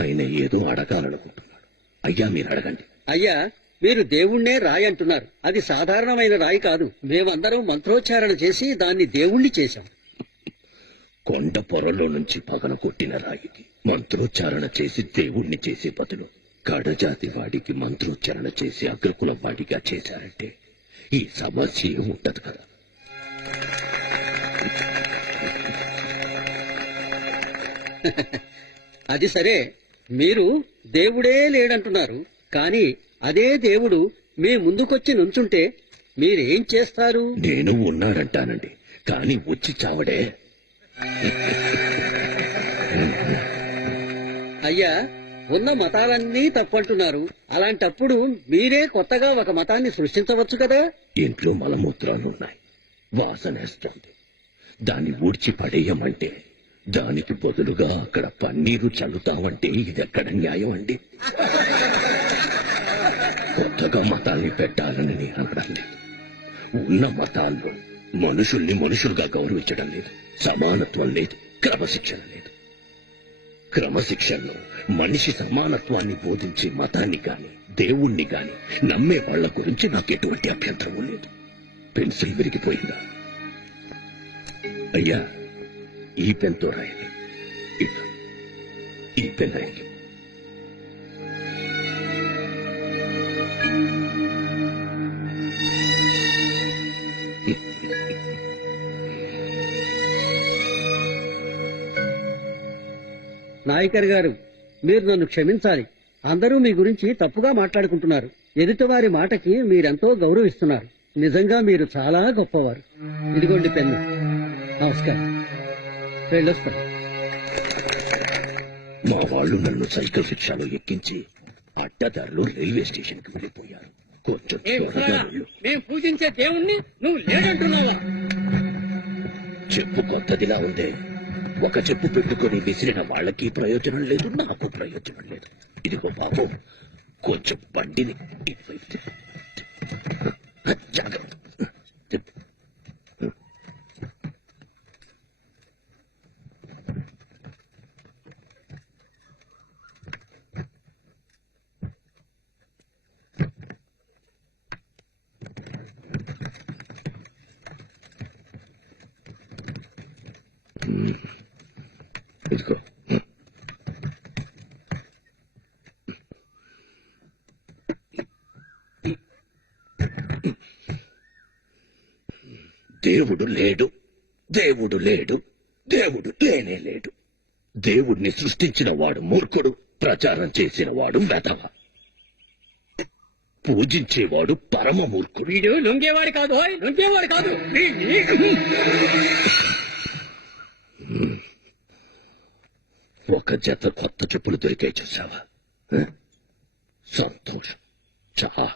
ఆయన ఏదో అడగాలనుకుంటున్నాడు. అయ్యా మీరు అడగండి. అయ్యా మీరు దేవుణ్ణే రాయి అంటున్నారు. అది సాధారణమైన రాయి కాదు. మేమందరం మంత్రోచ్చారణ చేసి దాన్ని దేవుణ్ణి చేశాం. కొండ పొరలో నుంచి పగన కొట్టిన రాయికి మంత్రోచ్చారణ చేసి దేవుణ్ణి చేసే బదులు కడజాతి వాడికి మంత్రోచ్చారణ చేసి అగ్రకుల వాడిగా చేశారంటే ఈ సమస్య ఉంటది కదా. అది సరే మీరు దేవుడే లేడంటున్నారు కానీ అదే దేవుడు మీ ముందుకొచ్చి నుంచుంటే మీరేం చేస్తారు? నేను ఉన్నానంటానండి కానీ వచ్చి చావడే. అయ్యా ఉన్న మతాలన్నీ తప్పంటున్నారు. అలాంటప్పుడు మీరే కొత్తగా ఒక మతాన్ని సృష్టించవచ్చు కదా? ఇంట్లో మలమూత్రాలు ఉన్నాయి వాసనేస్తోంది. దాన్ని ఊడ్చి పడేయమంటే దానికి బదులుగా అక్కడ పన్నీరు చల్లుతామంటే ఇది న్యాయం అండి? కొత్తగా మతాల్ని పెట్టాలని నేను అనడం లేదు. ఉన్న మతాల్లో మనుషుల్ని మనుషులుగా గౌరవించడం లేదు. సమానత్వం లేదు క్రమశిక్షణ లేదు. క్రమశిక్షణలో మనిషి సమానత్వాన్ని బోధించే మతాన్ని కాని దేవుణ్ణి కాని నమ్మే వాళ్ళ గురించి నాకు ఎటువంటి అభ్యంతరం లేదు. పెన్సిల్ విరిగిపోయిందా? అయ్యా ఈ పెన్తో రాయండి. ఇక ఈ పెన్ రాయండి. నాయకర్ గారు మీరు నన్ను క్షమించాలి. అందరూ మీ గురించి తప్పుగా మాట్లాడుకుంటున్నారు. ఎదుటివారి మాటకి మీరెంతో గౌరవిస్తున్నారు. నిజంగా మీరు చాలా గొప్పవారు. ఇదిగోండి పెన్ను. నమస్కారం. వెళ్ళొస్తాను. మా వాళ్ళు నన్ను సైకిల్ రిక్షాలో ఎక్కించి అడ్డదారులు రైల్వే స్టేషన్కి వెళ్ళిపోయారు. కొంచెం. మేము పూజించే దేవుణ్ణి నువ్వు లేడంటున్నావా? చెప్పు కొత్తదిలా ఉంది. ఒక చెప్పు పెట్టుకొని విసిరిన వాళ్ళకి ప్రయోజనం లేదు నాకు ప్రయోజనం లేదు. ఇదిగో బాబు కొంచెం బండిని. జాగ్రత్త. దేవుడు లేడు. దేవుడు లేడు. దేవుడు లేనే లేడు. దేవుడిని సృష్టించిన వాడు మూర్ఖుడు ప్రచారం చేసిన వాడు వెధవ. పూజించేవాడు పరమ మూర్ఖుడు. వీడు లొంగేవాడు కాదు ఓయ్, లొంగేవాడు కాదు. ఒక జత కొత్త చెప్పులు దొరికాయి చూసావా ఆ? సంతోషం. చాలా.